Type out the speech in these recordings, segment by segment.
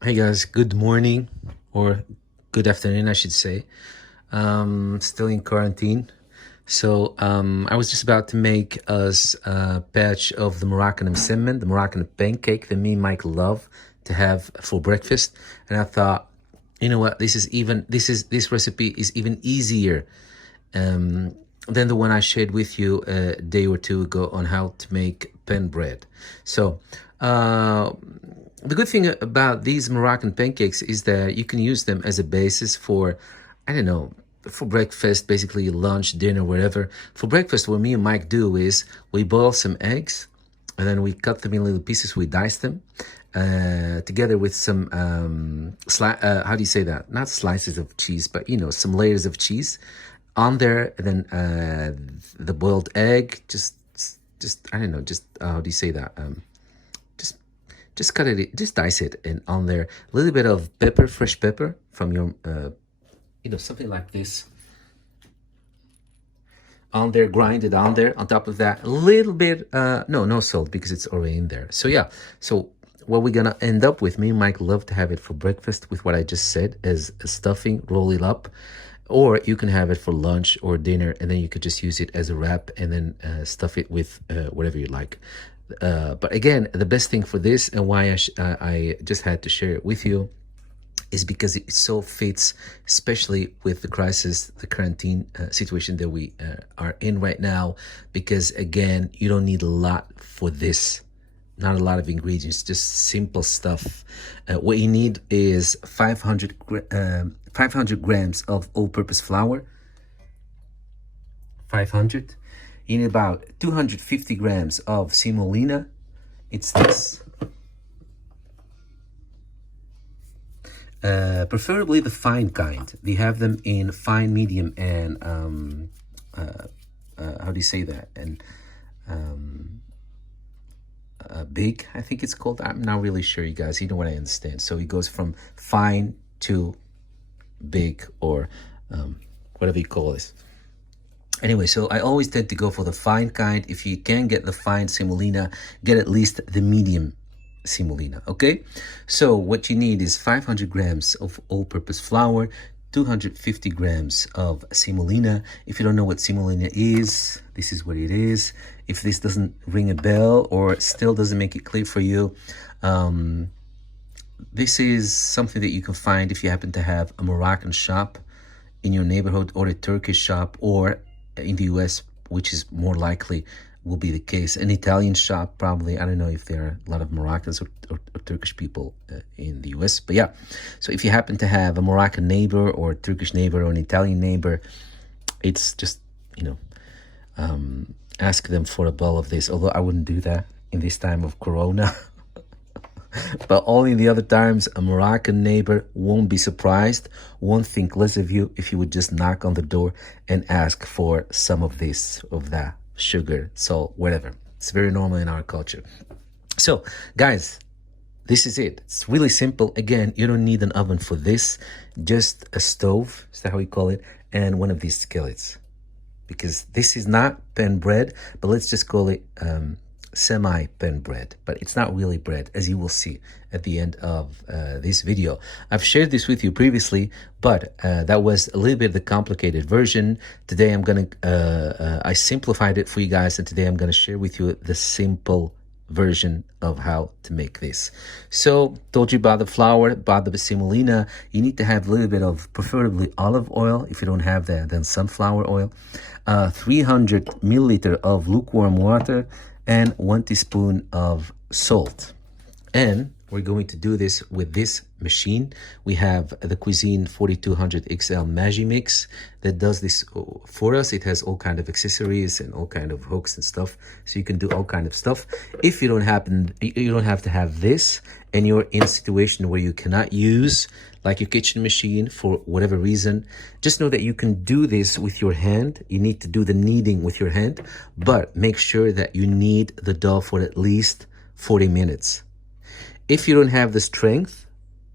Hey guys, good morning or good afternoon, I should say. Still in quarantine. So I was just about to make us a batch of the Moroccan msaman, the Moroccan pancake that me and Mike love to have for breakfast. And I thought, you know what, this recipe is even easier than the one I shared with you a day or two ago on how to make panbread. So uh, the good thing about these Moroccan pancakes is that you can use them as a basis for, I don't know, for breakfast, basically lunch, dinner, whatever. For breakfast, what me and Mike do is we boil some eggs and then we cut them in little pieces. We dice them together with some, how do you say that? Not slices of cheese, but some layers of cheese on there. And then the boiled egg, just I don't know, just how do you say that? Just just cut it, just dice it, and on there a little bit of pepper, fresh pepper from your, something like this on there, grind it on there. On top of that, a little bit, no salt because it's already in there. So yeah, so what we're gonna end up with, me and Mike love to have it for breakfast with what I just said as a stuffing, roll it up, or you can have it for lunch or dinner, and then you could just use it as a wrap and then stuff it with whatever you like. But again, the best thing for this and why I just had to share it with you is because it so fits, especially with the crisis, the quarantine situation that we are in right now. Because again, you don't need a lot for this, not a lot of ingredients, just simple stuff. What you need is 500 grams of all-purpose flour, 500. You need about 250 grams of semolina. It's this. Preferably the fine kind. They have them in fine, medium, and how do you say that? And big, I think it's called. I'm not really sure, you guys. You know what I understand. So it goes from fine to big, or whatever you call this. Anyway, so I always tend to go for the fine kind. If you can get the fine semolina, get at least the medium semolina, okay? So what you need is 500 grams of all-purpose flour, 250 grams of semolina. If you don't know what semolina is, this is what it is. If this doesn't ring a bell or still doesn't make it clear for you, this is something that you can find if you happen to have a Moroccan shop in your neighborhood, or a Turkish shop, or in the US, which is more likely will be the case, an Italian shop probably. I don't know if there are a lot of Moroccans or Turkish people in the US, but yeah. So if you happen to have a Moroccan neighbor or a Turkish neighbor or an Italian neighbor, it's just, ask them for a bowl of this, although I wouldn't do that in this time of Corona. But only the other times, a Moroccan neighbor won't be surprised, won't think less of you if you would just knock on the door and ask for some of this, of that, sugar, salt, whatever. It's very normal in our culture. So, guys, this is it. It's really simple. Again, you don't need an oven for this, just a stove, is that how we call it, and one of these skillets. Because this is not pan bread, but let's just call it semi-pan bread, but it's not really bread, as you will see at the end of this video. I've shared this with you previously, but that was a little bit of the complicated version. Today I simplified it for you guys, and today I'm gonna share with you the simple version of how to make this. So, told you about the flour, about the semolina. You need to have a little bit of, preferably olive oil. If you don't have that, then sunflower oil. 300 milliliter of lukewarm water, and 1 teaspoon of salt. And we're going to do this with this machine. We have the Cuisine 4200 XL Magimix that does this for us. It has all kind of accessories and all kind of hooks and stuff, so you can do all kind of stuff. If you don't have to have this, and you're in a situation where you cannot use like your kitchen machine for whatever reason, just know that you can do this with your hand. You need to do the kneading with your hand, but make sure that you knead the dough for at least 40 minutes. If you don't have the strength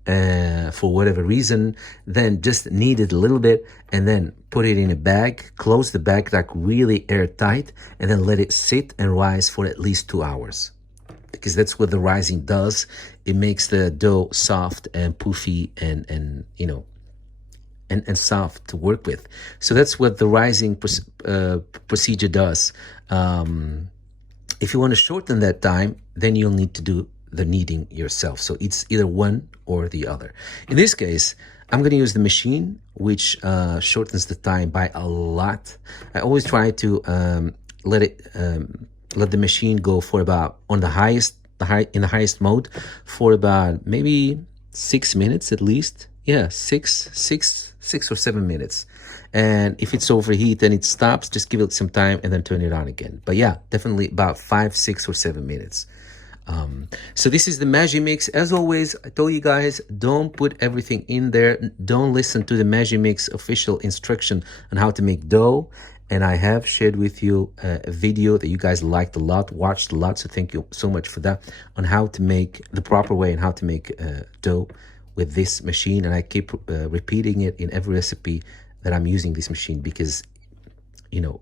for whatever reason, then just knead it a little bit and then put it in a bag, close the bag like really airtight, and then let it sit and rise for at least 2 hours. because that's what the rising does. It makes the dough soft and poofy and you know, and soft to work with. So that's what the rising procedure does. If you want to shorten that time, then you'll need to do the kneading yourself. So it's either one or the other. In this case, I'm going to use the machine, which shortens the time by a lot. I always try to let the machine go for about in the highest mode for about maybe 6 minutes at least. Yeah, six or 7 minutes. And if it's overheat and it stops, just give it some time and then turn it on again. But yeah, definitely about 5, 6 or 7 minutes. So this is the Magimix. As always, I told you guys, don't put everything in there. Don't listen to the Magimix official instruction on how to make dough. And I have shared with you a video that you guys liked a lot, watched a lot. So thank you so much for that, on how to make the proper way and how to make dough with this machine. And I keep repeating it in every recipe that I'm using this machine, because you know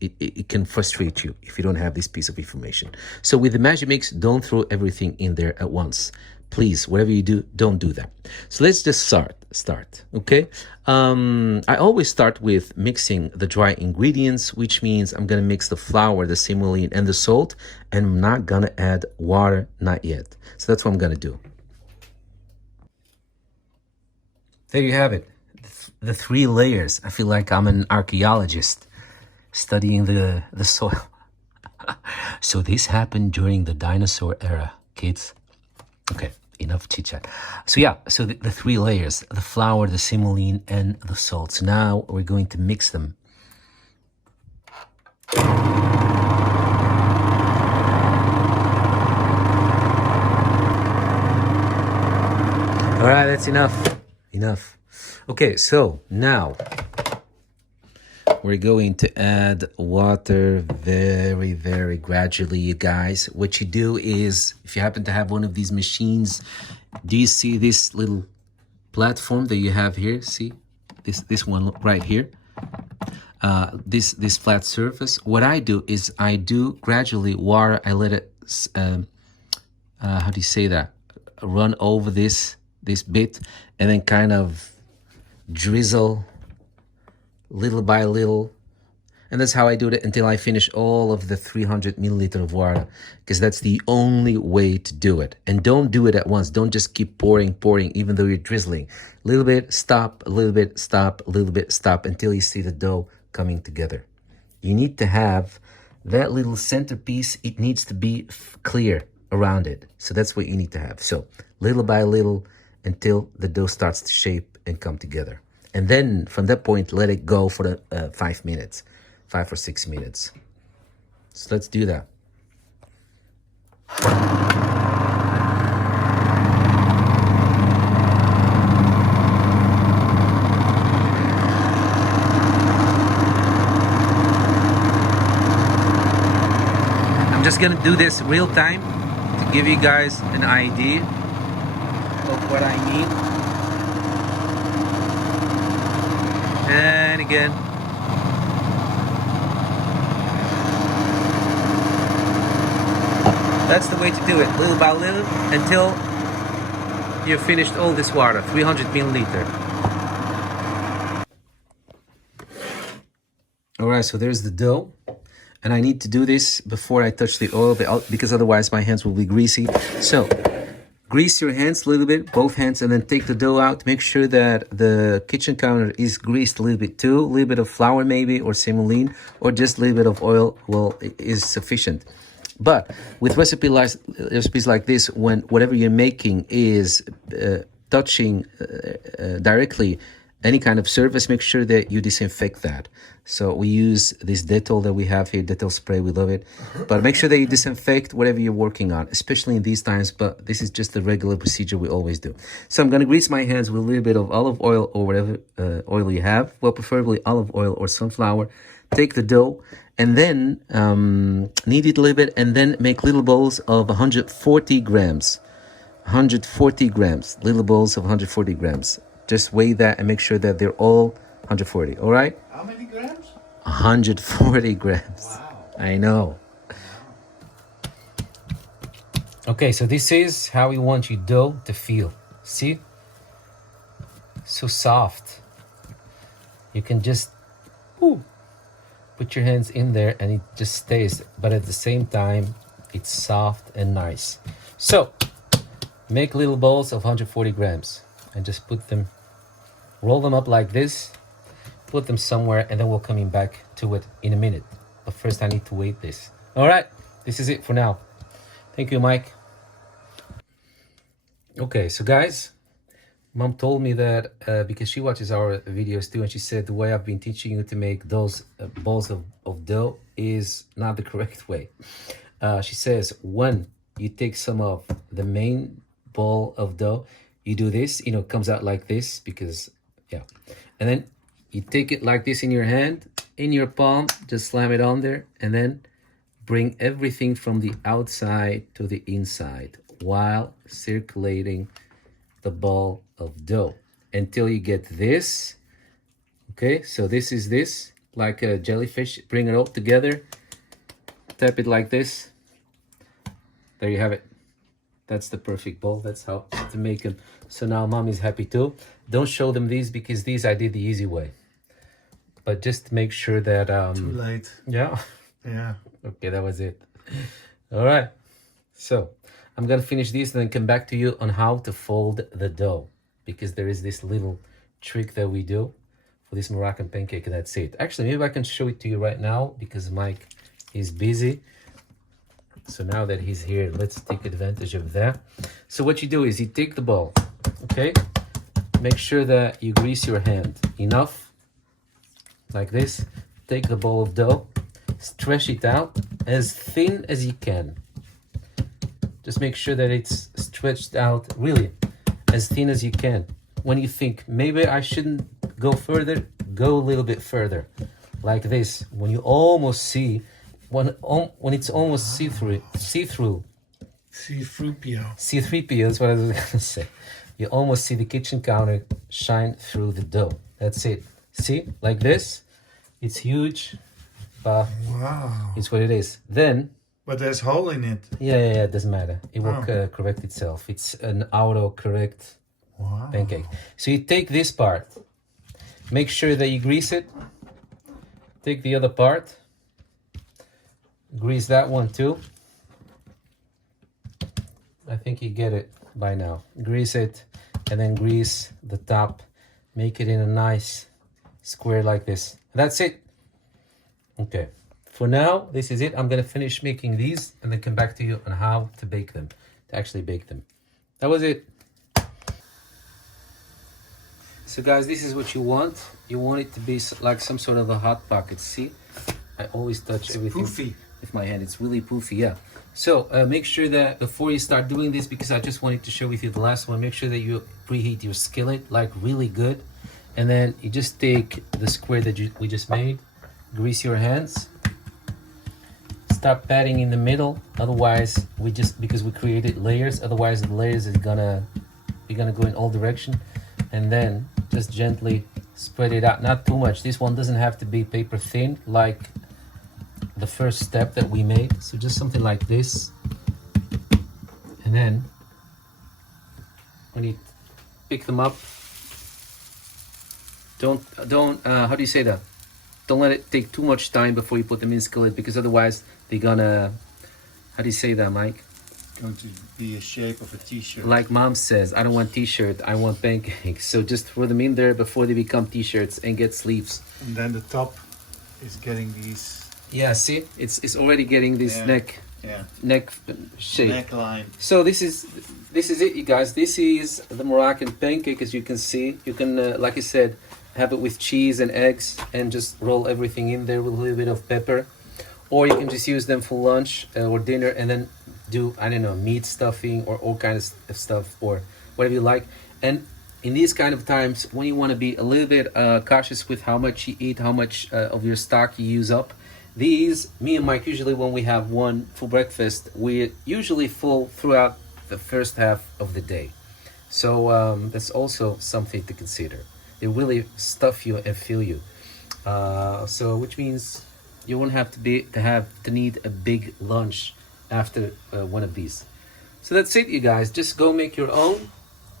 it can frustrate you if you don't have this piece of information. So with the Magimix, don't throw everything in there at once. Please, whatever you do, don't do that. So let's just start, okay? I always start with mixing the dry ingredients, which means I'm gonna mix the flour, the semolina, and the salt, and I'm not gonna add water, not yet. So that's what I'm gonna do. There you have it, the 3 layers. I feel like I'm an archaeologist studying the soil. So this happened during the dinosaur era, kids. Okay, enough chit chat. So yeah, so the 3 layers, the flour, the semolina, and the salt. So now we're going to mix them. All right, that's enough. Okay, so now we're going to add water very, very gradually, you guys. What you do is, if you happen to have one of these machines, do you see this little platform that you have here? See this one right here? This flat surface. What I do is I do gradually water. I let it how do you say that? Run over this bit, and then kind of drizzle little by little. And that's how I do it until I finish all of the 300 milliliter of water, because that's the only way to do it. And don't do it at once. Don't just keep pouring, even though you're drizzling. A little bit, stop, a little bit, stop, a little bit, stop, until you see the dough coming together. You need to have that little centerpiece. It needs to be clear around it. So that's what you need to have. So little by little until the dough starts to shape and come together. And then from that point, let it go for the 5 minutes, 5 or 6 minutes. So let's do that. I'm just gonna do this real time to give you guys an idea of what I need. And again, that's the way to do it, little by little, until you've finished all this water, 300 milliliter. All right, so there's the dough. And I need to do this before I touch the oil, because otherwise my hands will be greasy. So grease your hands a little bit, both hands, and then take the dough out. Make sure that the kitchen counter is greased a little bit too. A little bit of flour maybe, or semolina, or just a little bit of oil is sufficient. But with recipes like this, when whatever you're making is touching directly any kind of surface, make sure that you disinfect that. So we use this Dettol that we have here, Dettol spray, we love it. But make sure that you disinfect whatever you're working on, especially in these times, but this is just the regular procedure we always do. So I'm gonna grease my hands with a little bit of olive oil or whatever oil you have, well, preferably olive oil or sunflower. Take the dough and then knead it a little bit, and then make little balls of 140 grams. 140 grams, little balls of 140 grams. Just weigh that and make sure that they're all 140, all right? How many grams? 140 grams. Wow. I know. Okay, so this is how we want your dough to feel. See? So soft. You can just put your hands in there and it just stays, but at the same time, it's soft and nice. So, make little balls of 140 grams and just put them, roll them up like this, put them somewhere, and then we'll coming back to it in a minute. But first I need to weight this. All right, this is it for now. Thank you, Mike. Okay, so guys, Mom told me that because she watches our videos too, and she said the way I've been teaching you to make those balls of dough is not the correct way. She says when you take some of the main ball of dough, you do this, you know, it comes out like this because, yeah. And then you take it like this in your hand, in your palm, just slam it on there, and then bring everything from the outside to the inside while circulating the ball of dough until you get this. Okay, so this is this, like a jellyfish. Bring it all together, tap it like this. There you have it. That's the perfect ball. That's how to make them. So now Mom is happy too. Don't show them these because these I did the easy way. But just make sure that too late. Yeah. Yeah. Okay, that was it. All right. So I'm gonna finish this and then come back to you on how to fold the dough, because there is this little trick that we do for this Moroccan pancake, and that's it. Actually, maybe I can show it to you right now because Mike is busy. So now that he's here, let's take advantage of that. So what you do is you take the ball, okay? Make sure that you grease your hand enough, like this. Take the ball of dough, stretch it out as thin as you can. Just make sure that it's stretched out really as thin as you can. When you think, maybe I shouldn't go further, go a little bit further. Like this, when you almost see, when it's almost see-through. C3PO. C3PO, that's what I was gonna say. You almost see the kitchen counter shine through the dough. That's it. See, like this, it's huge, but Wow. it's what it is. Then, But there's hole in it. yeah, it doesn't matter. It will correct itself. It's an auto-correct pancake. So you take this part, make sure that you grease it. Take the other part, grease that one too. I think you get it by now. Grease it and then grease the top. Make it in a nice square like this. That's it. Okay. For now, this is it. I'm gonna finish making these and then come back to you on how to bake them, to actually bake them. That was it. So guys, this is what you want. You want it to be like some sort of a hot pocket. See, I always touch everything Poofy. with my hand. It's really poofy, yeah. So make sure that before you start doing this, because I just wanted to share with you the last one, make sure that you preheat your skillet like really good. And then you just take the square that we just made, grease your hands, start patting in the middle. Otherwise, because we created layers, otherwise the layers is gonna go in all direction. And then just gently spread it out, not too much. This one doesn't have to be paper thin like the first step that we made. So just something like this. And then when you pick them up, don't how do you say that? Don't let it take too much time before you put them in skillet, because otherwise they're gonna, how do you say that, Mike? Going to be a shape of a t-shirt. Like Mom says, I don't want t-shirt, I want pancakes. So just throw them in there before they become t-shirts and get sleeves. And then the top is getting these. Yeah, see, it's already getting this neck shape. Neckline. So this is it, you guys. This is the Moroccan pancake. As you can see, you can like I said, have it with cheese and eggs and just roll everything in there with a little bit of pepper, or you can just use them for lunch or dinner and then do, I don't know, meat stuffing or all kinds of stuff or whatever you like. And in these kind of times when you want to be a little bit cautious with how much you eat, how much of your stock you use up, these, me and Mike, usually when we have one for breakfast, we're usually full throughout the first half of the day. So that's also something to consider. They really stuff you and fill you. So which means you won't have to need a big lunch after one of these. So that's it, you guys. Just go make your own.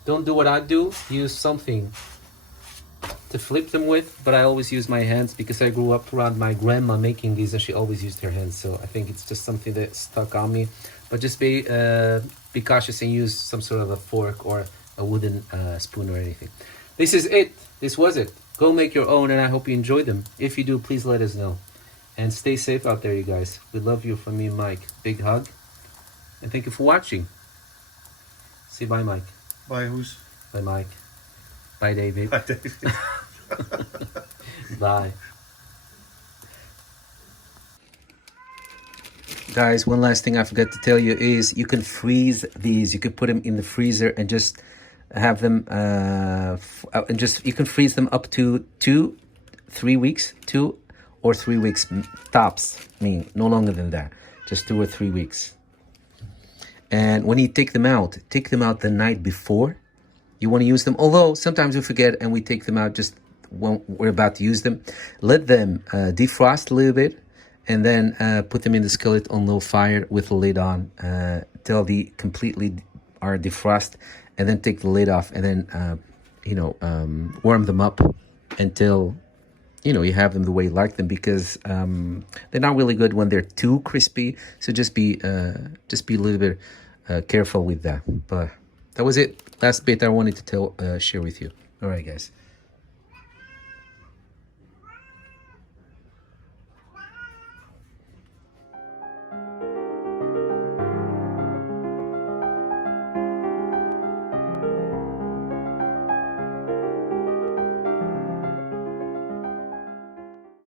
Don't do what I do. Use something to flip them with, but I always use my hands because I grew up around my grandma making these and she always used her hands. So I think it's just something that stuck on me. But just be cautious and use some sort of a fork or a wooden spoon or anything. This is it. This was it. Go make your own, and I hope you enjoyed them. If you do, please let us know. And stay safe out there, you guys. We love you from me and Mike. Big hug. And thank you for watching. Say bye, Mike. Bye, who's? Bye, Mike. Bye, David. Bye, David. Bye. Guys, one last thing I forgot to tell you is you can freeze these. You can put them in the freezer and just have them you can freeze them up to 2-3 weeks, 2 or 3 weeks tops. I mean, no longer than that. Just 2 or 3 weeks. And when you take them out the night before you want to use them. Although sometimes we forget and we take them out just when we're about to use them. Let them defrost a little bit, and then put them in the skillet on low fire with the lid on till they completely are defrost, and then take the lid off, and then warm them up until you have them the way you like them, because they're not really good when they're too crispy. So just be a little bit careful with that. But that was it. Last bit I wanted to share with you. All right, guys.